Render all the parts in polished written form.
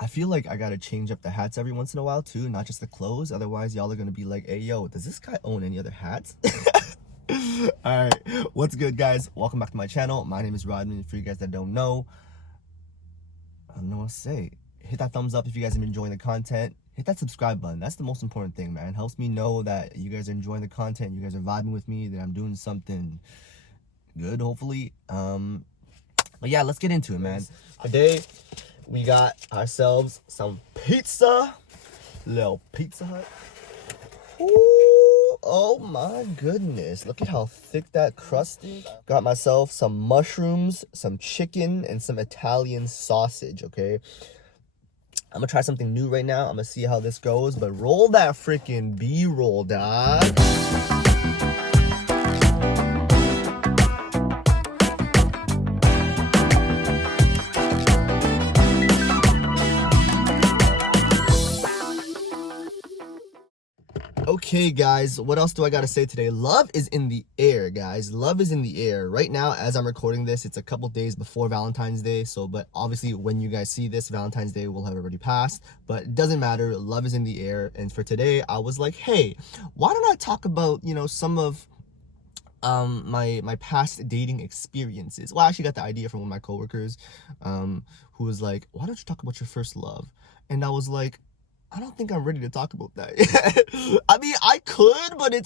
I feel like I gotta change up the hats every once in a while too, not just the clothes. Otherwise, y'all are gonna be like, hey, yo, does this guy own any other hats? All right, what's good, guys? Welcome back to my channel. My name is Rodman. For you guys that don't know, I don't know what to say. Hit that thumbs up if you guys have been enjoying the content. Hit that subscribe button. That's the most important thing, man. It helps me know that you guys are enjoying the content. You guys are vibing with me, that I'm doing something good, hopefully. But yeah, let's get into it, man. Today, we got ourselves some pizza. Little Pizza Hut. Ooh, oh my goodness. Look at how thick that crust is. Got myself some mushrooms, some chicken, and some Italian sausage, okay? I'm gonna try something new right now. I'm gonna see how this goes, but roll that freaking B-roll, dog. Okay, guys, what else do I gotta say today? Love is in the air, guys. Love is in the air. Right now, as I'm recording this, it's a couple days before Valentine's Day. But obviously, when you guys see this, Valentine's Day will have already passed. But it doesn't matter. Love is in the air. And for today, I was like, hey, why don't I talk about, some of my past dating experiences? Well, I actually got the idea from one of my coworkers, who was like, why don't you talk about your first love? And I was like, I don't think I'm ready to talk about that. I mean, I could, but it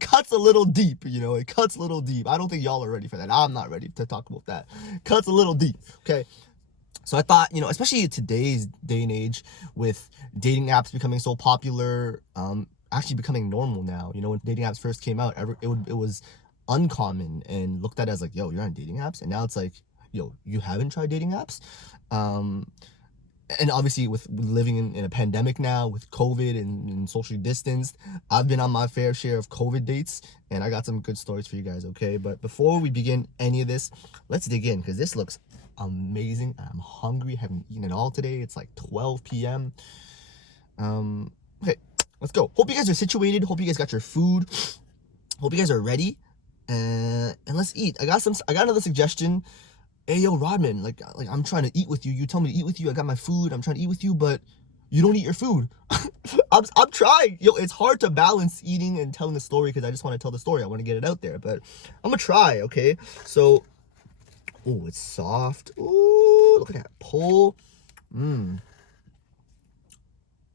cuts a little deep, it cuts a little deep. I don't think y'all are ready for that. I'm not ready to talk about that. Cuts a little deep, okay? So I thought, especially today's day and age with dating apps becoming so popular, actually becoming normal now. When dating apps first came out, it was uncommon and looked at as like, yo, you're on dating apps? And now it's like, yo, you haven't tried dating apps? And obviously with living in a pandemic now, with COVID and socially distanced, I've been on my fair share of COVID dates, and I got some good stories for you guys, okay? But before we begin any of this, let's dig in, because this looks amazing. I'm hungry, haven't eaten at all today. It's like 12 p.m. Okay, let's go. Hope you guys are situated. Hope you guys got your food. Hope you guys are ready. And let's eat. I got another suggestion. Hey, yo, Rodman, like I'm trying to eat with you. You tell me to eat with you. I got my food. I'm trying to eat with you, but you don't eat your food. I'm trying. Yo, it's hard to balance eating and telling the story because I just want to tell the story. I want to get it out there, but I'm gonna try, okay? So, oh, it's soft. Ooh, look at that pull.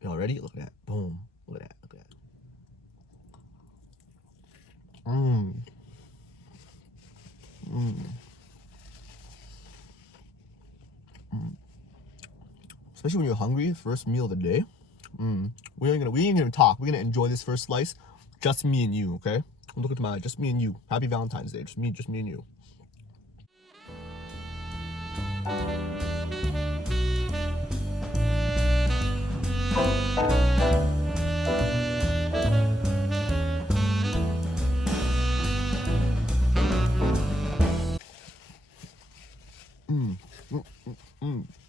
Y'all ready? Look at that. Boom. Look at that. Look at that. Especially when you're hungry, first meal of the day. We ain't gonna talk. We're gonna enjoy this first slice. Just me and you, okay? Look at my, just me and you. Happy Valentine's Day. Just me and you.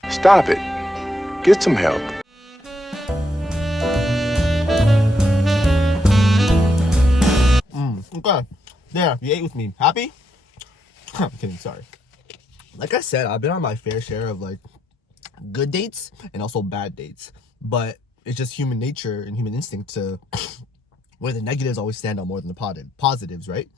Stop it. Get some help. Okay. There, you ate with me. Happy? I'm kidding, sorry. Like I said, I've been on my fair share of like good dates and also bad dates. But it's just human nature and human instinct to where the negatives always stand out more than the positives, right?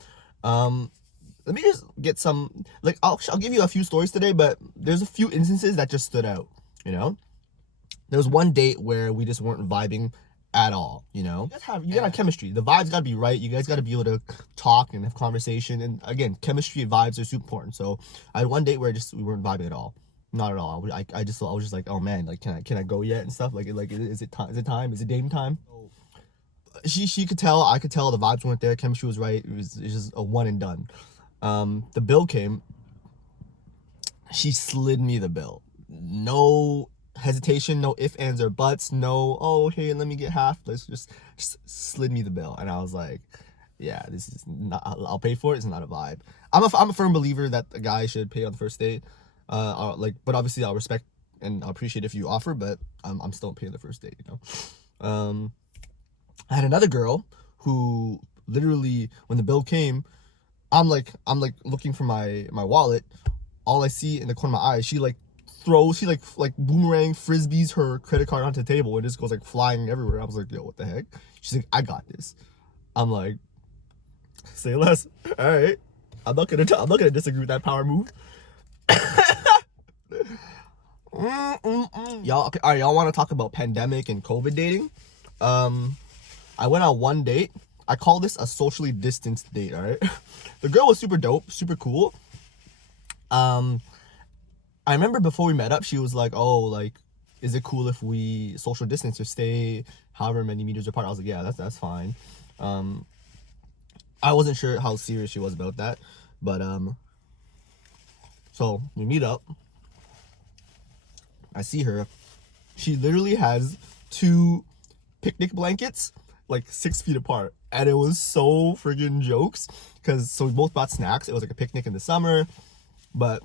Let me just get some, like, I'll give you a few stories today, but there's a few instances that just stood out, There was one date where we just weren't vibing at all, You gotta have chemistry. The vibes gotta be right. You guys gotta be able to talk and have conversation. And again, chemistry and vibes are super important. So I had one date where we weren't vibing at all. Not at all. I was just like, oh man, like, can I go yet and stuff? Like, is it time? Is it dating time? She could tell, I could tell the vibes weren't there. Chemistry was right. It's just a one and done. The bill came. She slid me the bill. No hesitation, no ifs, ands, or buts. No, oh, hey, let me get half. Let's just slid me the bill. And I was like, yeah, this is not, I'll pay for it. It's not a vibe. I'm a firm believer that the guy should pay on the first date. But obviously I'll respect and I'll appreciate if you offer, but I'm still paying the first date, I had another girl who literally, when the bill came, I'm like looking for my wallet. All I see in the corner of my eye, she like she like boomerang frisbees her credit card onto the table and it just goes like flying everywhere. I was like, yo, what the heck? She's like, I got this. I'm like, say less. All right, I'm not gonna disagree with that power move. Y'all, okay, all right, y'all want to talk about pandemic and COVID dating? I went on one date. I call this a socially distanced date. All right, the girl was super dope, super cool. I remember before we met up, she was like, oh, like, is it cool if we social distance or stay however many meters apart? I was like, yeah, that's fine. I wasn't sure how serious she was about that, but so we meet up. I see her. She literally has 2 picnic blankets like 6 feet apart, and it was so friggin' jokes because so we both bought snacks. It was like a picnic in the summer, but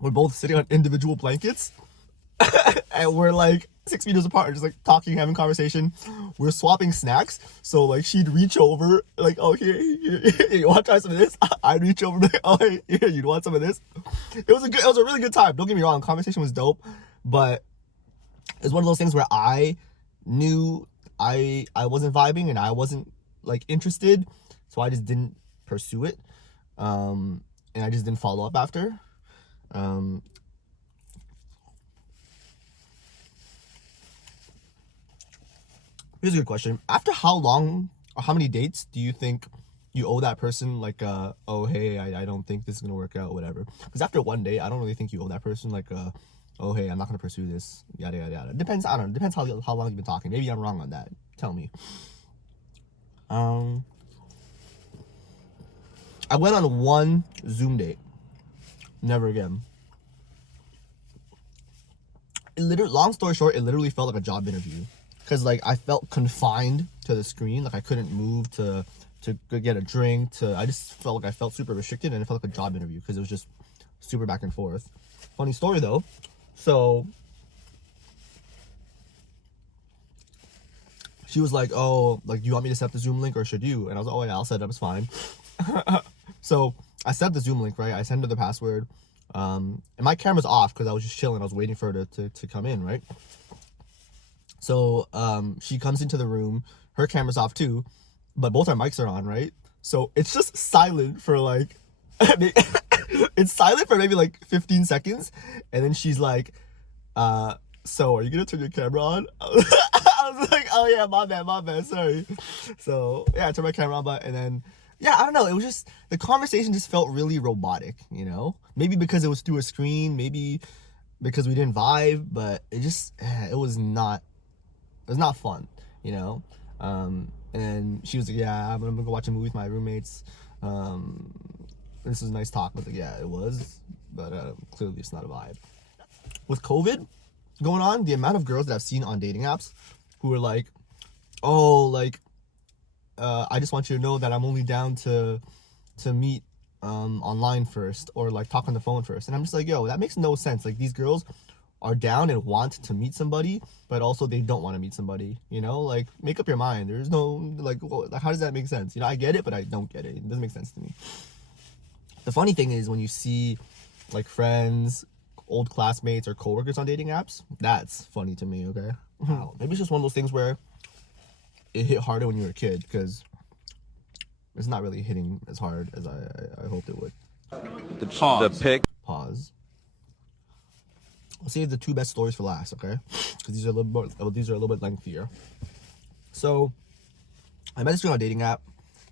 we're both sitting on individual blankets and we're like 6 meters apart, just like talking, having conversation. We're swapping snacks. So like she'd reach over, like, oh, here, you want to try some of this? I'd reach over, like, oh, hey, here, you want some of this? It was a really good time. Don't get me wrong, conversation was dope, but it's one of those things where I knew I wasn't vibing and I wasn't like interested, so I just didn't pursue it, and I just didn't follow up after. Here's a good question. After how long or how many dates do you think you owe that person like oh hey, I don't think this is gonna work out, whatever? Because after one date, I don't really think you owe that person like oh hey, I'm not gonna pursue this, yada yada yada. Depends, I don't know, depends how long you've been talking. Maybe I'm wrong on that. Tell me. I went on one Zoom date. Never again. Long story short, it literally felt like a job interview. Because like I felt confined to the screen. Like I couldn't move to go get a drink. I just felt like I felt super restricted, and it felt like a job interview because it was just super back and forth. Funny story though. So she was like, oh, like, do you want me to set the Zoom link or should you? And I was like, oh yeah, I'll set it up, it's fine. So I set the Zoom link, right? I sent her the password. And my camera's off because I was just chilling. I was waiting for her to come in, right? So she comes into the room. Her camera's off too, but both our mics are on, right? So it's just silent for like, it's silent for maybe like 15 seconds. And then she's like, so are you gonna turn your camera on? I was like, oh yeah, my bad, sorry. So yeah, I turned my camera on, and then, yeah, I don't know, it was just, the conversation just felt really robotic, you know? Maybe because it was through a screen, maybe because we didn't vibe, but it was not fun, you know? And she was like, yeah, I'm gonna go watch a movie with my roommates. This was a nice talk, but like, yeah, it was, but clearly it's not a vibe. With COVID going on, the amount of girls that I've seen on dating apps who were like, oh, like, I just want you to know that I'm only down to meet online first, or like talk on the phone first. And I'm just like, yo, that makes no sense. Like, these girls are down and want to meet somebody, but also they don't want to meet somebody, you know? Like, make up your mind. There's no, like, how does that make sense? You know, I get it, but I don't get it. It doesn't make sense to me. The funny thing is when you see like friends, old classmates, or coworkers on dating apps, that's funny to me, okay? Maybe it's just one of those things where it hit harder when you were a kid, because it's not really hitting as hard as I hoped it would. Pause. I'll save the 2 best stories for last, okay? Because these are a little bit lengthier. So I met this girl on a dating app,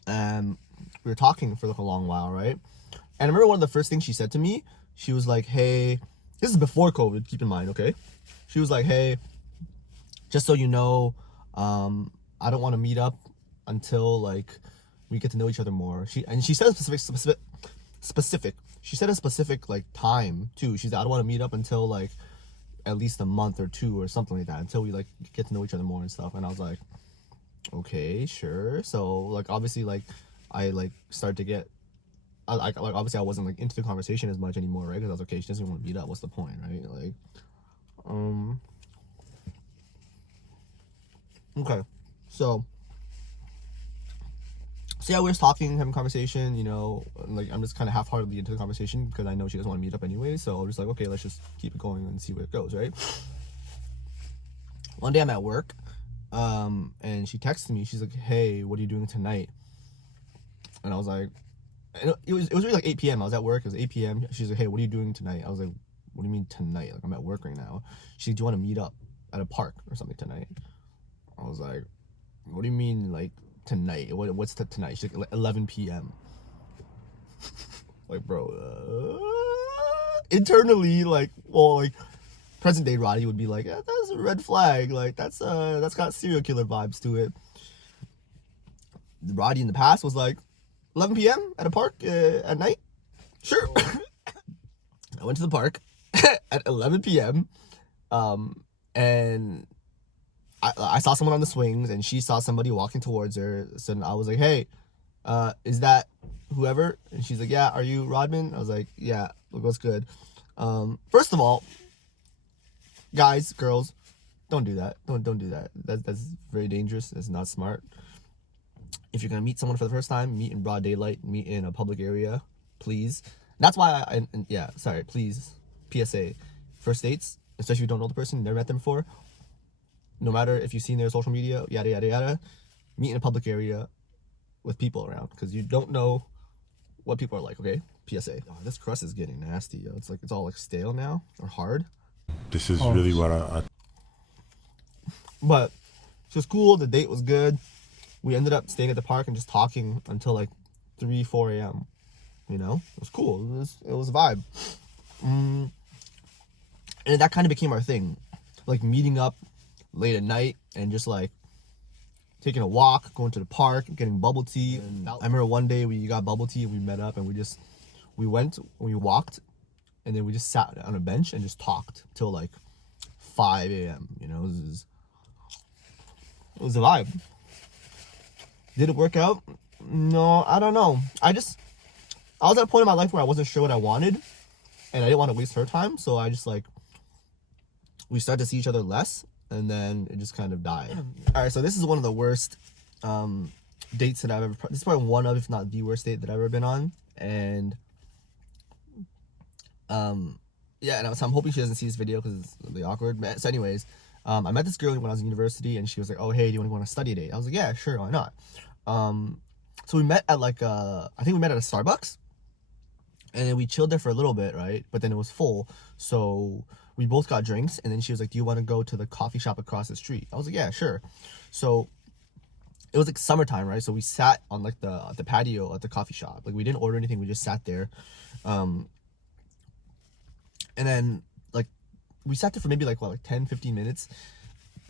and we were talking for like a long while, right? And I remember one of the first things she said to me, she was like, hey, this is before COVID, keep in mind, okay? She was like, hey, just so you know, I don't want to meet up until like we get to know each other more. She said a specific. She said a specific like time too. She said, I don't want to meet up until like at least a month or 2 or something like that, until we like get to know each other more and stuff. And I was like, okay, sure. So like obviously like I like started to get, like obviously I wasn't like into the conversation as much anymore, right? Because I was like, okay, she doesn't want to meet up. What's the point, right? Like, okay. So So yeah, we were talking, having a conversation, you know, like I'm just kind of half-heartedly into the conversation because I know she doesn't want to meet up anyway. So I'm just like, okay, let's just keep it going and see where it goes, right? One day I'm at work, and she texted me. She's like, "Hey, what are you doing tonight?" And I was like, and it was really like 8 p.m. I was at work. It was 8 p.m. She's like, "Hey, what are you doing tonight?" I was like, "What do you mean tonight? Like I'm at work right now." She's like, "Do you want to meet up at a park or something tonight?" I was like, "What do you mean like tonight? What's tonight?" She's like, 11 p.m. Like, bro, internally, like, well, like, present day Roddy would be like, that's a red flag. Like, that's got serial killer vibes to it. Roddy in the past was like, 11 p.m. at a park at night? Sure. I went to the park at 11 p.m. And I saw someone on the swings, and she saw somebody walking towards her. So I was like, hey, is that whoever? And she's like, yeah, are you Rodman? I was like, yeah, what's good? First of all, guys, girls, don't do that. Don't do that. That's very dangerous. That's not smart. If you're gonna meet someone for the first time, meet in broad daylight, meet in a public area, please. That's why please. PSA, first dates, especially if you don't know the person, never met them before. No matter if you've seen their social media, yada yada yada, meet in a public area with people around because you don't know what people are like. Okay, PSA. Oh, this crust is getting nasty. Yo. It's like it's all like stale now or hard. This is really what I But it was cool. The date was good. We ended up staying at the park and just talking until like 3-4 a.m. You know, it was cool. It was a vibe. And that kind of became our thing, like meeting up late at night and just like taking a walk, going to the park, getting bubble tea. And I remember one day we got bubble tea and we met up and we walked, and then we just sat on a bench and just talked till like 5 a.m. You know, it was a vibe. Did it work out? No, I don't know. I was at a point in my life where I wasn't sure what I wanted, and I didn't want to waste her time, so I just like, we started to see each other less, and then it just kind of died. All right, so this is one of the worst dates that I've ever. This is probably one of, if not the worst date that I've ever been on, and yeah, and so I'm hoping she doesn't see this video because it's really awkward. So, anyways, I met this girl when I was in university, and she was like, "Oh, hey, do you want to go on a study date?" I was like, "Yeah, sure, why not?" So we met at like I think we met at a Starbucks, and then we chilled there for a little bit, right? But then it was full, so we both got drinks, and then she was like, "Do you want to go to the coffee shop across the street?" I was like, "Yeah, sure." So it was like summertime, right? So we sat on like the patio at the coffee shop. Like we didn't order anything, we just sat there, and then like we sat there for maybe like 10-15 minutes,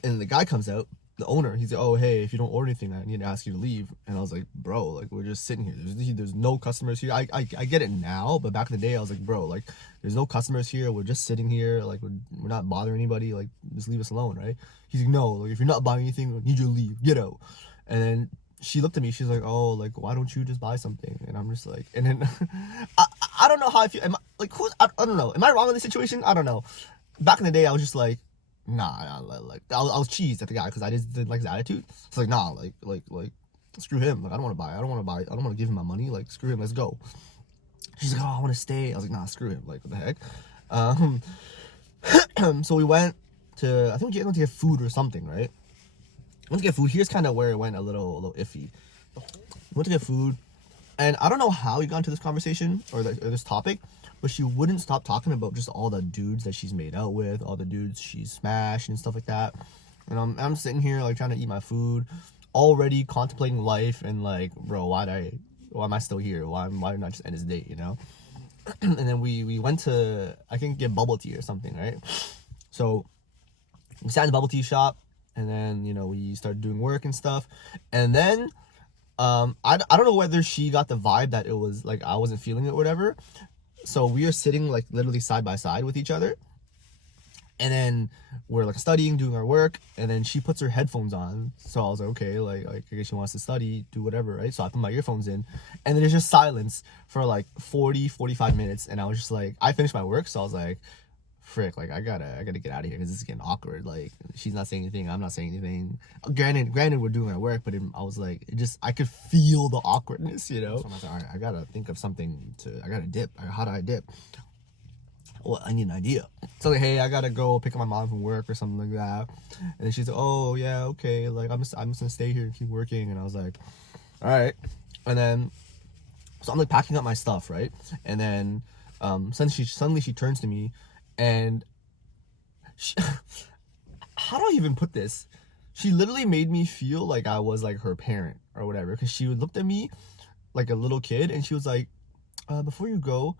and the guy comes out, the owner. He's like, "Oh, hey, if you don't order anything, I need to ask you to leave." And I was like, "Bro, like we're just sitting here. There's no customers here." I get it now, but back in the day, I was like, "Bro, like there's no customers here. We're just sitting here. Like we're not bothering anybody. Like just leave us alone, right?" He's like, "No, like if you're not buying anything, I need you to leave. Get out." And then she looked at me. She's like, "Oh, like why don't you just buy something?" And I'm just like, and then I don't know how I feel. Am I, like I don't know. Am I wrong in this situation? I don't know. Back in the day, I was just like, nah, like I was cheesed at the guy because I just didn't like his attitude. It's like, nah, like screw him. Like I don't want to buy. I don't want to give him my money. Like screw him. Let's go. She's like, "Oh, I want to stay." I was like, "Nah, screw him." Like what the heck. So we went to, I think we went to get food or something, right? Went to get food. Here's kind of where it went a little iffy. Went to get food, and I don't know how we got into this conversation or this topic, but she wouldn't stop talking about just all the dudes that she's made out with, all the dudes she's smashed and stuff like that. And I'm sitting here like trying to eat my food, already contemplating life and like, bro, why am I still here? Why not just end this date, you know? And then we went to, I think, get bubble tea or something, right? So we sat in the bubble tea shop, and then, you know, we started doing work and stuff. And then I don't know whether she got the vibe that it was like I wasn't feeling it or whatever. So we are sitting like literally side by side with each other, and then we're like studying, doing our work, and then she puts her headphones on. So I was like, okay, like I guess she wants to study, do whatever, right? So I put my earphones in, and then there's just silence for like 40-45 minutes, and I was just like, I finished my work, so I was like, frick, like I gotta get out of here because this is getting awkward. Like she's not saying anything, I'm not saying anything. Granted, we're doing our work, but I was like, I could feel the awkwardness, you know. So I was like, all right, I gotta think of something I gotta dip. How do I dip? Well, I need an idea. So like, hey, I gotta go pick up my mom from work or something like that. And then she's like, oh yeah, okay. Like I'm just gonna stay here and keep working. And I was like, all right. And then so I'm like packing up my stuff, right? And then suddenly she turns to me, and how do I even put this? She literally made me feel like I was like her parent or whatever, because she looked at me like a little kid, and she was like, before you go,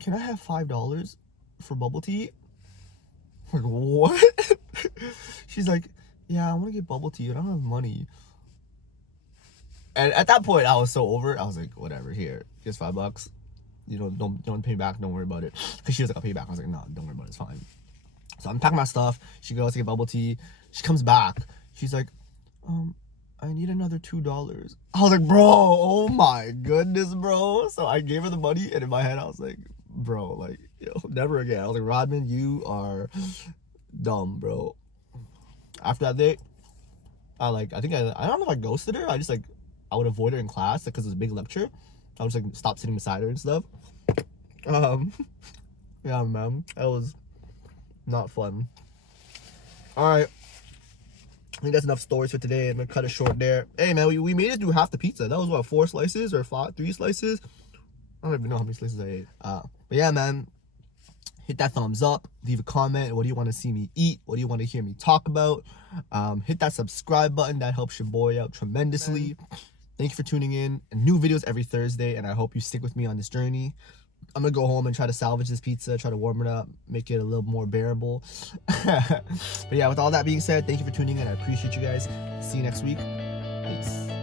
can I have $5 for bubble tea? I'm like, what? She's like, yeah, I want to get bubble tea, but I don't have money. And at that point, I was so over it. I was like, whatever, here's $5. You know, don't pay me back. Don't worry about it. Because she was like, I'll pay you back. I was like, no, don't worry about it. It's fine. So I'm packing my stuff. She goes to get bubble tea. She comes back. She's like, I need another $2. I was like, bro, oh my goodness, bro. So I gave her the money, and in my head, I was like, bro, like, yo, never again. I was like, Rodman, you are dumb, bro. After that day, I don't know if I ghosted her. I would avoid her in class because it was a big lecture. I would just like stop sitting beside her and stuff. Yeah, man, that was not fun. All right, I think that's enough stories for today. I'm gonna cut it short there. Hey, man, we made it through half the pizza. That was what, 4 slices or 3 slices? I don't even know how many slices I ate. But yeah, man, hit that thumbs up. Leave a comment. What do you want to see me eat? What do you want to hear me talk about? Hit that subscribe button. That helps your boy out tremendously. Thank you for tuning in. New videos every Thursday, and I hope you stick with me on this journey. I'm gonna go home and try to salvage this pizza, try to warm it up, make it a little more bearable. But yeah, with all that being said, thank you for tuning in. I appreciate you guys. See you next week. Peace.